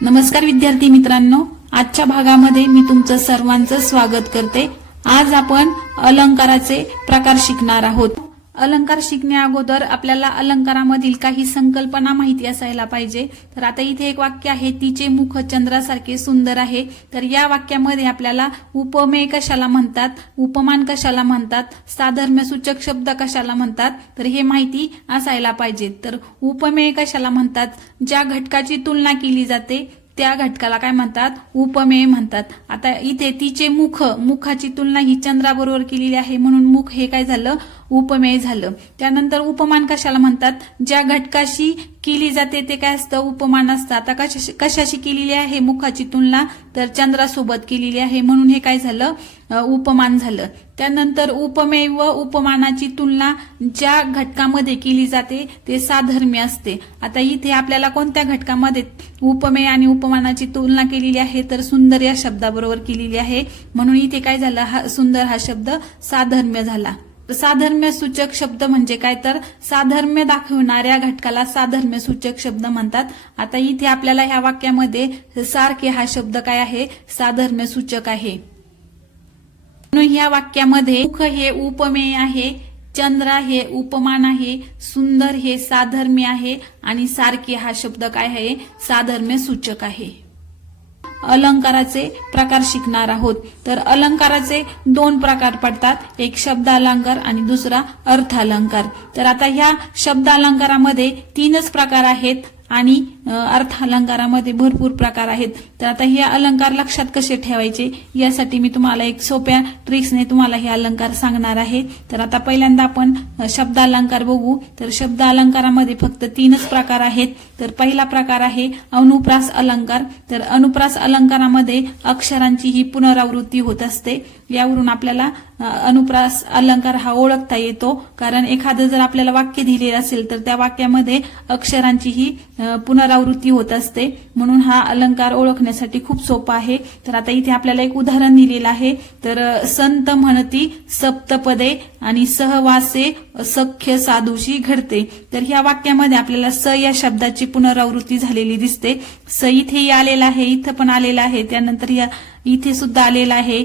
नमस्कार विद्यार्थी मित्रांनो आजच्या भागामध्ये मी तुमचं सर्वांचं स्वागत करते. आज आपण अलंकाराचे प्रकार शिकणार आहोत. अलंकार शिकण्या अगोदर आपल्याला अलंकारामधील काही संकल्पना माहिती असायला पाहिजे. तर आता इथे एक वाक्य आहे तिचे मुख चंद्रासारखे सुंदर आहे. तर या वाक्यामध्ये आपल्याला उपमेय कशाला म्हणतात उपमान कशाला म्हणतात साधर्म्य सूचक शब्द कशाला म्हणतात तर हे माहिती असायला पाहिजे. तर उपमेय कशाला म्हणतात ज्या घटकाची तुलना केली जाते त्या घटकाला काय म्हणतात? उपमेय म्हणतात. आता इथे तिचे मुख मुखाची तुलना ही चंद्राबरोबर केलेली आहे. म्हणून मुख हे काय झालं? उपमेय झालं. त्यानंतर उपमान कशाला म्हणतात? ज्या घटकाशी केली जाते ते काय असतं? उपमान असतं. आता कशाशी कशाशी केलेली आहे? मुखाची तुलना तर चंद्रासोबत केलेली आहे. म्हणून हे काय झालं? उपमान झालं. त्यानंतर उपमेय व उपमानाची तुलना ज्या घटकामध्ये केली जाते ते साधर्म्य असते. आता इथे आपल्याला कोणत्या घटकामध्ये उपमेय आणि उपमानाची तुलना केलेली आहे? तर सुंदर या शब्दाबरोबर केलेली आहे. म्हणून इथे काय झालं? हा सुंदर हा शब्द साधर्म्य झाला. साधर्म्य सूचक शब्द म्हणजे काय? तर साधर्म्य दाखवणाऱ्या घटकाला साधर्म्य सूचक शब्द म्हणतात. आता इथे आपल्याला ह्या वाक्यामध्ये सारखे हा शब्द काय आहे? साधर्म्य सूचक आहे. म्हणून ह्या वाक्यामध्ये मुख हे उपमेय आहे चंद्र हे उपमान आहे सुंदर हे साधर्म्य आहे आणि सारखे हा शब्द काय आहे? साधर्म्य सूचक आहे. अलंकाराचे प्रकार शिकणार आहोत. तर अलंकाराचे दोन प्रकार पडतात. एक शब्द अलंकार आणि दुसरा अर्थ अलंकार तर आता ह्या शब्द अलंकारामध्ये तीनच प्रकार आहेत आणि अर्थ अलंकारामध्ये भरपूर प्रकार आहेत. तर आता हे अलंकार लक्षात कसे ठेवायचे? यासाठी मी तुम्हाला एक सोप्या ट्रिक्सने तुम्हाला हे अलंकार सांगणार आहे. तर आता पहिल्यांदा आपण शब्द अलंकार बघू. तर शब्द अलंकारामध्ये फक्त तीनच प्रकार आहेत. तर पहिला प्रकार आहे अनुप्रास अलंकार. तर अनुप्रास अलंकारामध्ये अक्षरांची ही पुनरावृत्ती होत असते. यावरून आपल्याला अनुप्रास अलंकार हा ओळखता येतो. कारण एखादं जर आपल्याला वाक्य दिलेलं असेल तर त्या वाक्यामध्ये अक्षरांची ही पुनरावृत्ती पुनरावृत्ती होत असते. म्हणून हा अलंकार ओळखण्यासाठी खूप सोपा आहे. तर आता इथे आपल्याला एक उदाहरण दिलेलं आहे. तर संत म्हणती सप्तपदे आणि सहवासे सख्य साधूशी घडते. तर ह्या वाक्यामध्ये आपल्याला स या शब्दाची पुनरावृत्ती झालेली दिसते. स इथेही आलेला आहे इथं पण आलेला आहे. त्यानंतर या इथे सुद्धा आलेला आहे.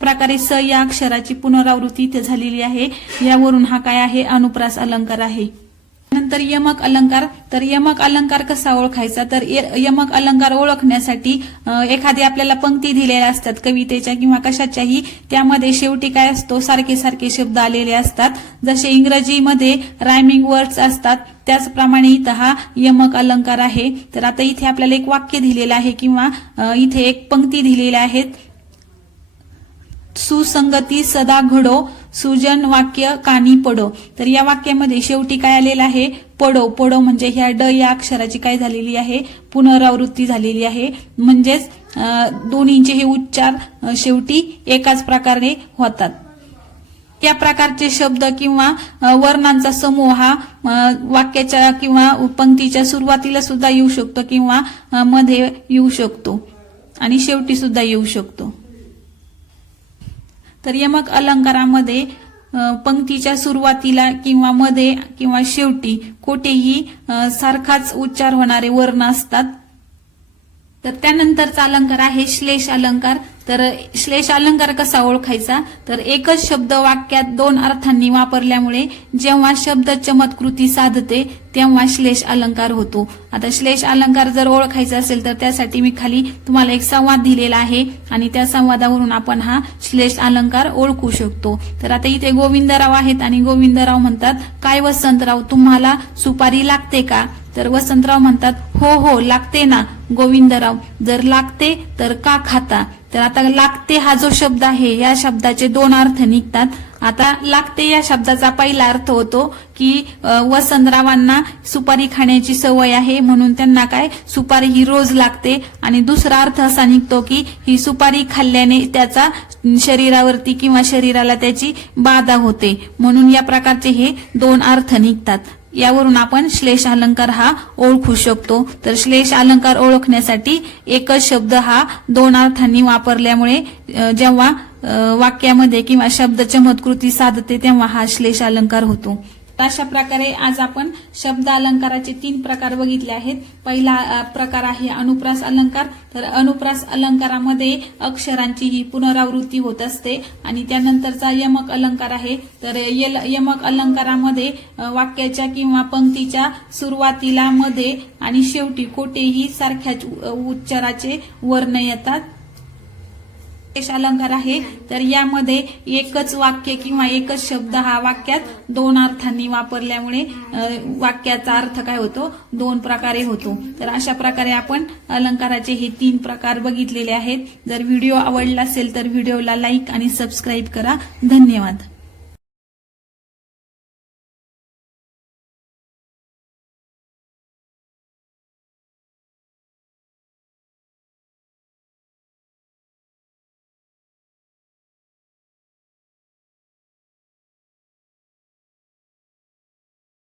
प्रकारे स या अक्षराची पुनरावृत्ती इथे झालेली आहे. यावरून हा काय आहे? अनुप्रास अलंकार आहे. नंतर यमक अलंकार तर यमक अलंकार कसा ओळखायचा? तर य- यमक अलंकार ओळखण्यासाठी एखादी आपल्याला पंक्ती दिलेल्या असतात कवितेच्या किंवा कशाच्याही त्यामध्ये शेवटी काय असतो? सारखे सारखे शब्द आलेले असतात. जसे इंग्रजीमध्ये रायमिंग वर्ड्स असतात त्याचप्रमाणे इथं हा यमक अलंकार आहे. तर आता इथे आपल्याला एक वाक्य दिलेलं आहे किंवा इथे एक पंक्ती दिलेल्या आहेत. सुसंगती सदा घडो सुजन वाक्य कानी पडो. तर या वाक्यामध्ये शेवटी काय आलेलं आहे? पडो. पडो म्हणजे ह्या ड या अक्षराची काय झालेली आहे? पुनरावृत्ती झालेली आहे. म्हणजेच दोन्हींचे दोन्हीचे हे उच्चार शेवटी एकाच प्रकारे होतात. या प्रकारचे शब्द किंवा वर्णांचा समूह हा वाक्याच्या किंवा पंक्तीच्या सुरुवातीला सुद्धा येऊ शकतो किंवा मध्ये येऊ शकतो. आणि शेवटी सुद्धा येऊ शकतो. तर यमक अलंकारामध्ये पंक्तीच्या सुरुवातीला किंवा मध्ये किंवा शेवटी कोठेही सारखाच उच्चार होणारे वर्ण असतात. तर त्यानंतरचा अलंकार आहे श्लेष अलंकार. तर श्लेष अलंकार कसा ओळखायचा? तर एकच शब्द वाक्यात दोन अर्थांनी वापरल्यामुळे जेव्हा शब्द चमत्कृती साधते तेव्हा श्लेष अलंकार होतो. आता श्लेष अलंकार जर ओळखायचा असेल तर त्यासाठी मी खाली तुम्हाला एक संवाद दिलेला आहे आणि त्या संवादावरून आपण हा श्लेष अलंकार ओळखू शकतो. तर आता इथे गोविंदराव आहेत आणि गोविंदराव म्हणतात काय वसंतराव तुम्हाला सुपारी लागते का? तर वसंतराव म्हणतात हो हो लागते ना गोविंदराव. जर लागते तर का खाता? तर आता लागते हा जो शब्द आहे या शब्दाचे दोन अर्थ निघतात. आता लागते या शब्दाचा पहिला अर्थ होतो की वसंतरावांना सुपारी खाण्याची सवय आहे म्हणून त्यांना काय? सुपारी ही रोज लागते. आणि दुसरा अर्थ असा निघतो की ही सुपारी खाल्ल्याने त्याचा शरीरावरती किंवा शरीराला त्याची बाधा होते. म्हणून या प्रकारचे हे दोन अर्थ निघतात. यावरून आपण श्लेष अलंकार हा ओळखू शकतो. तर श्लेष अलंकार ओळखण्यासाठी एकच शब्द हा दोन अर्थांनी वापरल्यामुळे जेव्हा वाक्यामध्ये किंवा शब्द चमत्कृती साधते तेव्हा हा श्लेष अलंकार होतो. तर अशा प्रकारे आज आपण शब्द अलंकाराचे तीन प्रकार बघितले आहेत. पहिला प्रकार आहे अनुप्रास अलंकार. तर अनुप्रास अलंकारामध्ये अक्षरांची ही पुनरावृत्ती होत असते आणि त्यानंतरचा यमक अलंकार आहे. तर यल- यमक अलंकारामध्ये वाक्याच्या किंवा पंक्तीच्या सुरुवातीला मध्ये आणि शेवटी कोठेही सारख्याच उच्चाराचे वर्ण येतात. अलंकार आहे. तर यामध्ये एकच वाक्य किंवा एकच शब्द हा वाक्यात दोन अर्थांनी वापरल्यामुळे वाक्याचा अर्थ काय होतो? दोन प्रकारे होतो. तर अशा प्रकारे आपण अलंकाराचे हे तीन प्रकार बघितलेले आहेत. जर व्हिडिओ आवडला असेल तर व्हिडिओला लाईक आणि सबस्क्राईब करा. धन्यवाद.